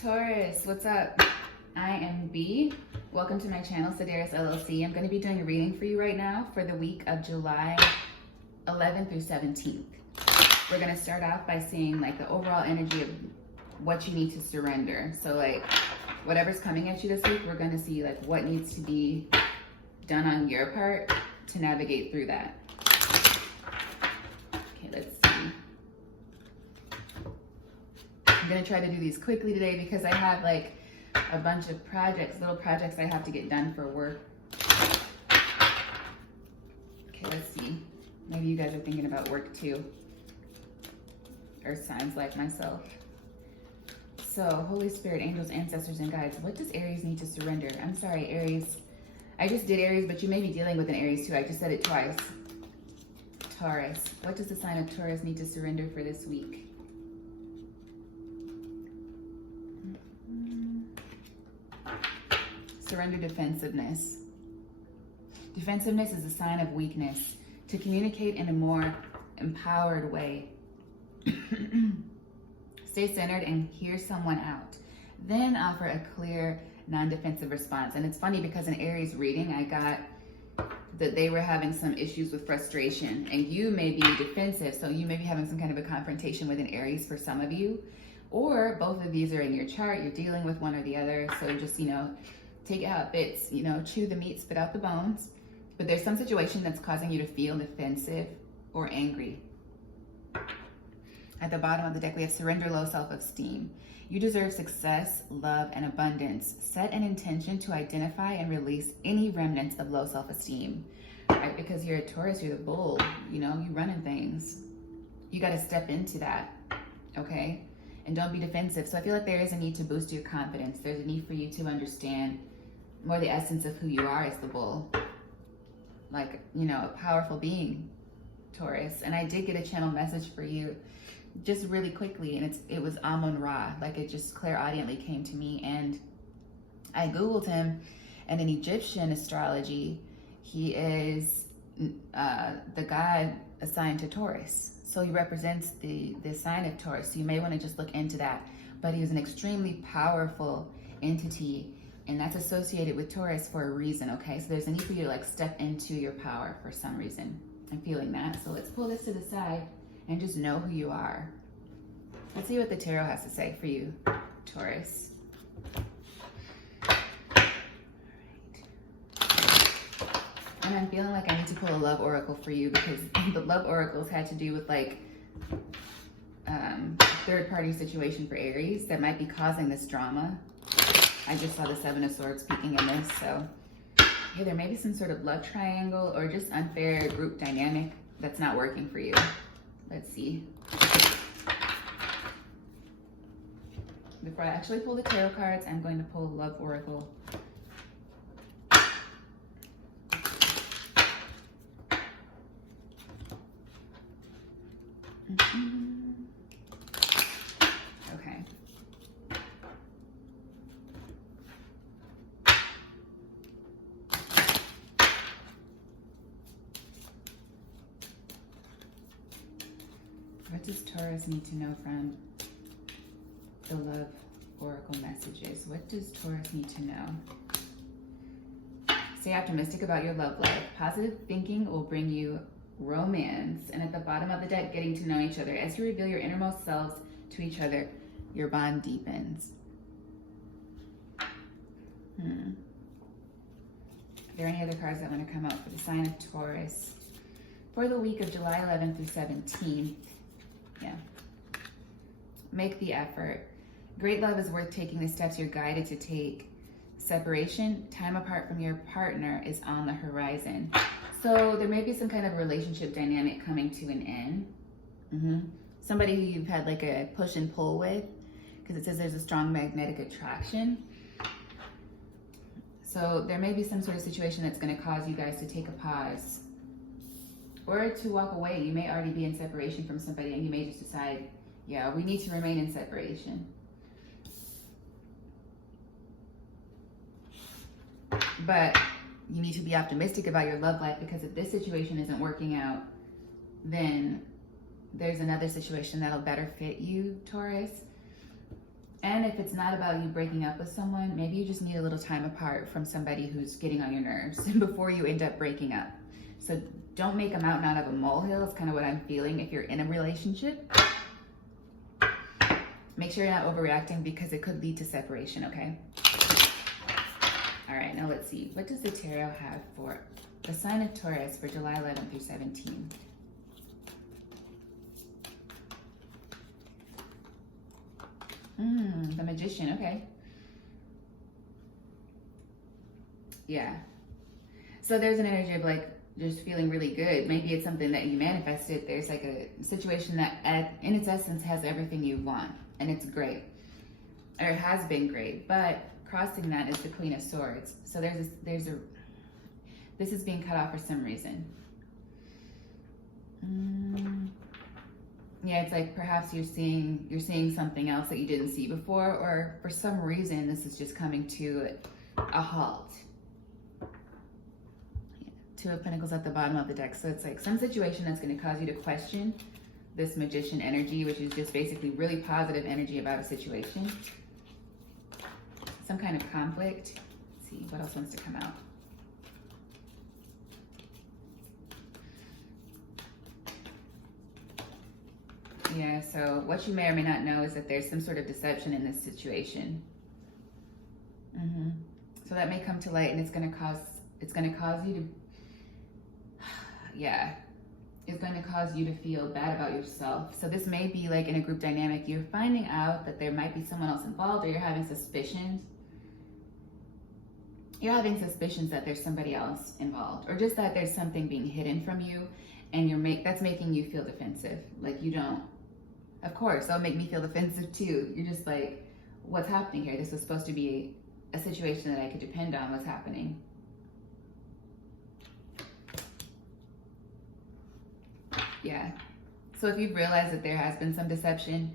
Taurus, what's up? I am B. Welcome to my channel, Sedaris LLC. I'm going to be doing a reading for you right now for the week of July 11th through 17th. We're going to start off by seeing like the overall energy of what you need to surrender. So like whatever's coming at you this week, we're going to see like what needs to be done on your part to navigate through that. Okay, let's see. I'm going to try to do these quickly today because I have like a bunch of projects, little projects I have to get done for work. Okay, let's see. Maybe you guys are thinking about work too. Or signs like myself. So, Holy Spirit, angels, ancestors, and guides, what does Aries need to surrender? I'm sorry, Aries. I just did Aries, but you may be dealing with an Aries too. I just said it twice. Taurus. What does the sign of Taurus need to surrender for this week? Surrender defensiveness. Defensiveness is a sign of weakness. To communicate in a more empowered way. Stay centered and hear someone out. Then offer a clear, non-defensive response. And it's funny because in Aries reading, I got that they were having some issues with frustration. And you may be defensive, so you may be having some kind of a confrontation with an Aries for some of you. Or both of these are in your chart. You're dealing with one or the other. So just, take it how it fits. Chew the meat, spit out the bones. But there's some situation that's causing you to feel defensive or angry. At the bottom of the deck, we have surrender low self-esteem. You deserve success, love, and abundance. Set an intention to identify and release any remnants of low self-esteem. Right? Because you're a Taurus, you're the bull. You running things. You got to step into that, okay? And don't be defensive. So I feel like there is a need to boost your confidence. There's a need for you to understand more the essence of who you are as the bull. Like, a powerful being, Taurus. And I did get a channel message for you just really quickly. And it was Amon Ra. Like it just clairaudiently came to me. And I Googled him. And in Egyptian astrology, he is the god assigned to Taurus. So he represents the sign of Taurus. So you may want to just look into that. But he is an extremely powerful entity. And that's associated with Taurus for a reason, okay? So there's a need for you to like step into your power for some reason. I'm feeling that. So let's pull this to the side and just know who you are. Let's see what the tarot has to say for you, Taurus. All right. And I'm feeling like I need to pull a love oracle for you because the love oracles had to do with like third-party situation for Aries that might be causing this drama. I just saw the Seven of Swords peeking in this, so hey, there may be some sort of love triangle or just unfair group dynamic that's not working for you. Let's see. Before I actually pull the tarot cards, I'm going to pull a love oracle. Okay. What does Taurus need to know from the love oracle messages? What does Taurus need to know? Stay optimistic about your love life. Positive thinking will bring you romance. And at the bottom of the deck, getting to know each other. As you reveal your innermost selves to each other, your bond deepens. Are there any other cards that want to come out for the sign of Taurus for the week of July 11th through 17th? Yeah. Make the effort. Great love is worth taking the steps you're guided to take. Separation, time apart from your partner is on the horizon. So there may be some kind of relationship dynamic coming to an end. Somebody who you've had like a push and pull with, because it says there's a strong magnetic attraction. So there may be some sort of situation that's going to cause you guys to take a pause or to walk away. You may already be in separation from somebody and you may just decide, yeah, we need to remain in separation. But you need to be optimistic about your love life because if this situation isn't working out, then there's another situation that'll better fit you, Taurus. And if it's not about you breaking up with someone, maybe you just need a little time apart from somebody who's getting on your nerves before you end up breaking up. So don't make a mountain out of a molehill. It's kind of what I'm feeling if you're in a relationship. Make sure you're not overreacting because it could lead to separation, okay? All right, now let's see. What does the tarot have for the sign of Taurus for July 11th through 17? The Magician, okay. Yeah. So there's an energy of like just feeling really good. Maybe it's something that you manifested. There's like a situation that in its essence has everything you want, and it's great. Or it has been great, but crossing that is the Queen of Swords. So this is being cut off for some reason. Yeah, it's like perhaps you're seeing something else that you didn't see before, or for some reason this is just coming to a halt. Yeah, Two of Pentacles at the bottom of the deck. So it's like some situation that's going to cause you to question this Magician energy, which is just basically really positive energy about a situation. Some kind of conflict. Let's see what else wants to come out. Yeah, so what you may or may not know is that there's some sort of deception in this situation. So that may come to light, and it's going to cause you to, yeah, it's going to cause you to feel bad about yourself. So this may be like in a group dynamic, you're finding out that there might be someone else involved, or you're having suspicions. You're having suspicions that there's somebody else involved, or just that there's something being hidden from you, and that's making you feel defensive. Like you don't. Of course, that'll make me feel defensive too. You're just like, what's happening here? This was supposed to be a situation that I could depend on. What's happening? Yeah. So if you've realized that there has been some deception,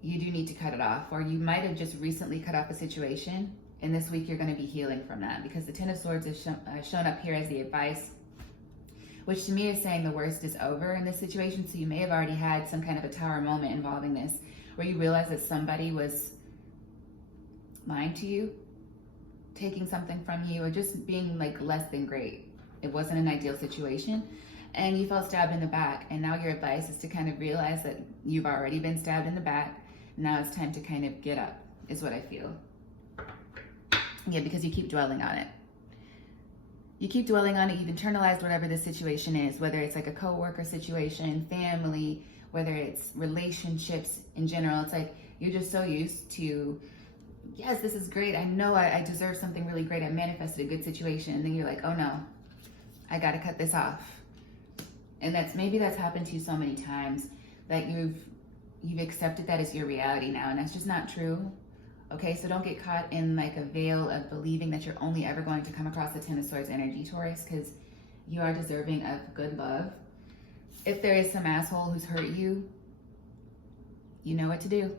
you do need to cut it off. Or you might have just recently cut off a situation, and this week you're going to be healing from that, because the Ten of Swords is shown up here as the advice, which to me is saying the worst is over in this situation. So you may have already had some kind of a tower moment involving this, where you realize that somebody was lying to you, taking something from you, or just being like less than great. It wasn't an ideal situation, and you felt stabbed in the back. And now your advice is to kind of realize that you've already been stabbed in the back. Now it's time to kind of get up, is what I feel. Yeah, because you keep dwelling on it. You keep dwelling on it. You've internalized whatever this situation is, whether it's like a coworker situation, family, whether it's relationships in general. It's like you're just so used to, yes, this is great. I know I deserve something really great. I manifested a good situation. And then you're like, oh no, I got to cut this off. And maybe that's happened to you so many times that you've accepted that as your reality now. And that's just not true. Okay, so don't get caught in like a veil of believing that you're only ever going to come across the Ten of Swords energy, Taurus, because you are deserving of good love. If there is some asshole who's hurt you, you know what to do.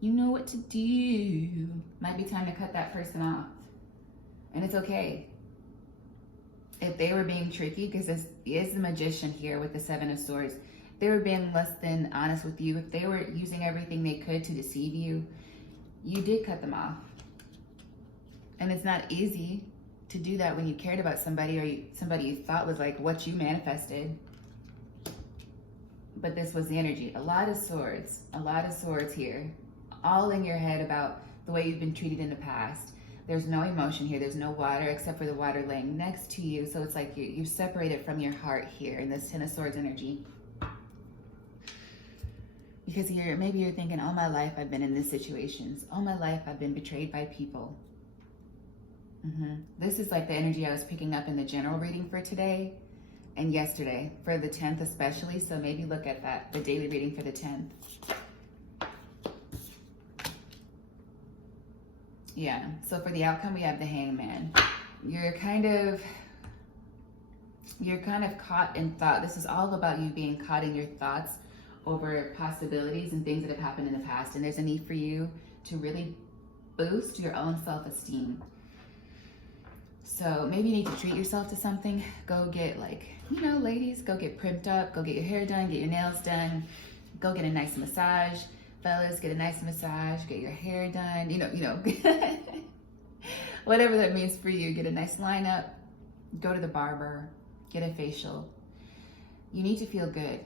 You know what to do. Might be time to cut that person off. And it's okay. If they were being tricky, because this is the Magician here with the Seven of Swords, if they were being less than honest with you, if they were using everything they could to deceive you, you did cut them off. And it's not easy to do that when you cared about somebody, or somebody you thought was like what you manifested. But this was the energy. A lot of swords here, all in your head about the way you've been treated in the past. There's no emotion here. There's no water except for the water laying next to you. So it's like you've separated from your heart here in this Ten of Swords energy. Because maybe you're thinking, all my life I've been in these situations. All my life I've been betrayed by people. This is like the energy I was picking up in the general reading for today and yesterday, for the 10th especially. So maybe look at that, the daily reading for the 10th. Yeah, so for the outcome, we have the Hangman. You're kind of caught in thought. This is all about you being caught in your thoughts over possibilities and things that have happened in the past. And there's a need for you to really boost your own self-esteem. So maybe you need to treat yourself to something. Go get, like, ladies, go get primped up, go get your hair done, get your nails done, go get a nice massage, Fellas, get a nice massage, get your hair done, whatever that means for you. Get a nice lineup, go to the barber, get a facial. You need to feel good.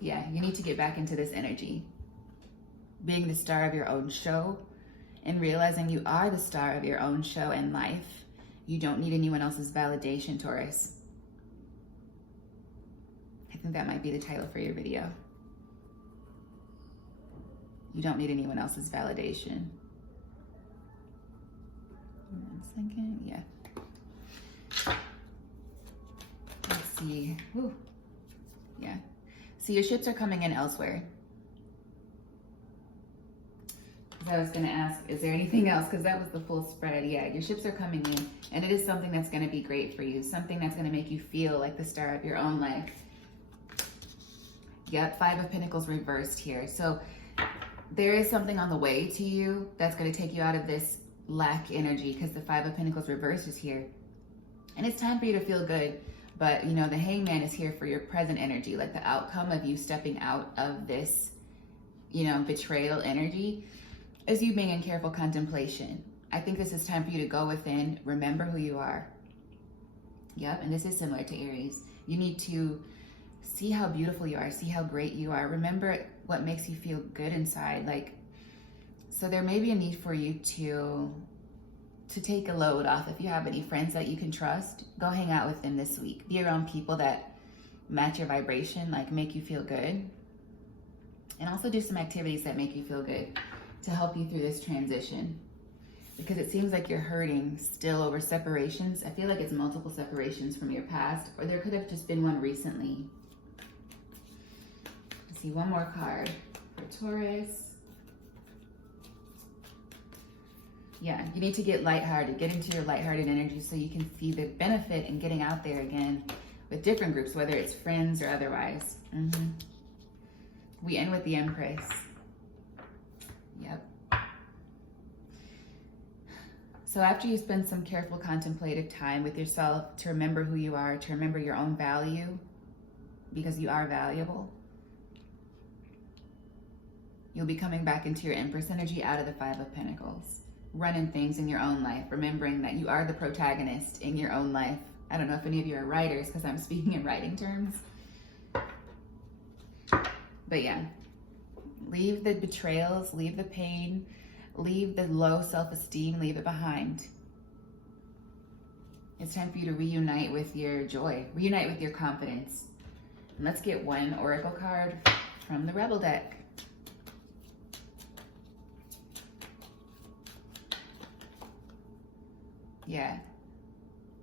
Yeah, you need to get back into this energy. Being the star of your own show and realizing you are the star of your own show and life. You don't need anyone else's validation, Taurus. I think that might be the title for your video. You don't need anyone else's validation. 1 second, yeah. Let's see. Ooh. Yeah. See, your ships are coming in elsewhere. I was going to ask, is there anything else? Because that was the full spread. Yeah, your ships are coming in, and it is something that's going to be great for you. Something that's going to make you feel like the star of your own life. Yep, 5 of Pentacles reversed here. So there is something on the way to you that's going to take you out of this lack energy, because the 5 of Pentacles reversed is here. And it's time for you to feel good. But, the Hangman is here for your present energy, like the outcome of you stepping out of this, betrayal energy is you being in careful contemplation. I think this is time for you to go within, remember who you are. Yep, and this is similar to Aries. You need to see how beautiful you are, see how great you are. Remember what makes you feel good inside. So there may be a need for you to take a load off. If you have any friends that you can trust, go hang out with them this week. Be around people that match your vibration, make you feel good. And also do some activities that make you feel good to help you through this transition. Because it seems like you're hurting still over separations. I feel like it's multiple separations from your past, or there could have just been one recently. Let's see, one more card for Taurus. Yeah, you need to get lighthearted, get into your lighthearted energy so you can see the benefit in getting out there again with different groups, whether it's friends or otherwise. We end with the Empress. Yep. So after you spend some careful contemplative time with yourself to remember who you are, to remember your own value, because you are valuable, you'll be coming back into your Empress energy out of the 5 of Pentacles. Running things in your own life, remembering that you are the protagonist in your own life. I don't know if any of you are writers, because I'm speaking in writing terms. But yeah, leave the betrayals, leave the pain, leave the low self-esteem, leave it behind. It's time for you to reunite with your joy, reunite with your confidence. And let's get one oracle card from the Rebel deck. Yeah,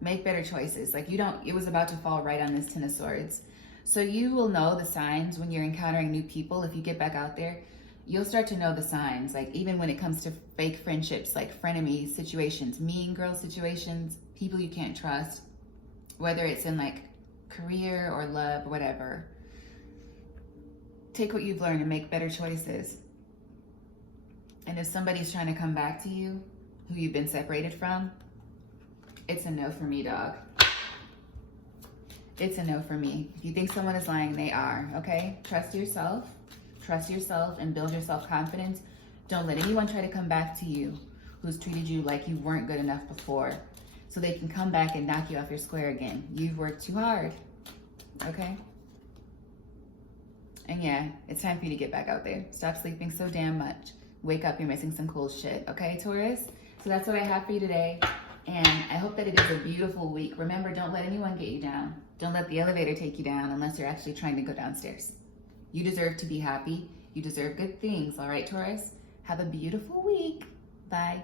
make better choices. It was about to fall right on this 10 of Swords. So you will know the signs when you're encountering new people. If you get back out there, you'll start to know the signs. Even when it comes to fake friendships, frenemy situations, mean girl situations, people you can't trust, whether it's in career or love, whatever. Take what you've learned and make better choices. And if somebody's trying to come back to you, who you've been separated from, it's a no for me, dog. It's a no for me. If you think someone is lying, they are, okay? Trust yourself and build your self-confidence. Don't let anyone try to come back to you who's treated you like you weren't good enough before, so they can come back and knock you off your square again. You've worked too hard, okay? And yeah, it's time for you to get back out there. Stop sleeping so damn much. Wake up, you're missing some cool shit, okay, Taurus? So that's what I have for you today. And I hope that it is a beautiful week. Remember, don't let anyone get you down. Don't let the elevator take you down unless you're actually trying to go downstairs. You deserve to be happy. You deserve good things. All right, Taurus? Have a beautiful week. Bye.